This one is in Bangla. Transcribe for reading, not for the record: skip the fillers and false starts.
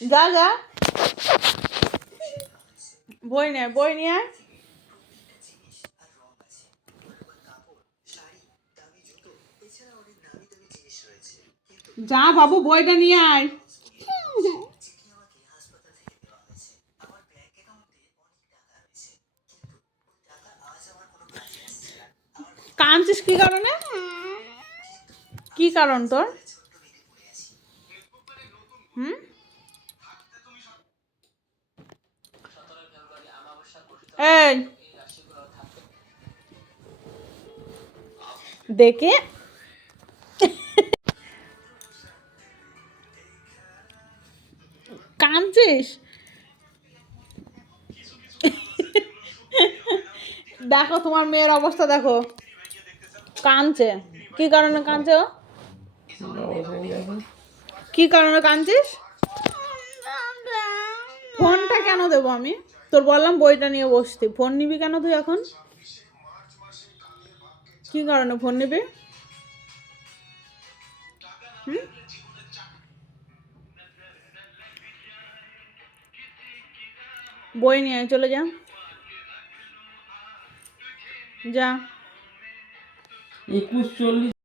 যা যা বই নিয়ে আয়। যা বাবু বইটা নিয়ে আয়। কাঁদছিস কি কারণে? কি কারণ তোর? এই দেখে কাঁদছিস? দেখো তোমার মেয়ের অবস্থা দেখো, কাঁদছে। কি কারণে কাঁদছে ও? কি কারণে কাঁদছিস? ফোনটা কেন দেবো আমি? তোর বললাম বইটা নিয়ে বসতি, ফোন নিবি কেন তুই এখন? কি কারণে ফোন নিবি? বই নিয়ে চলে যা, যা। 21:40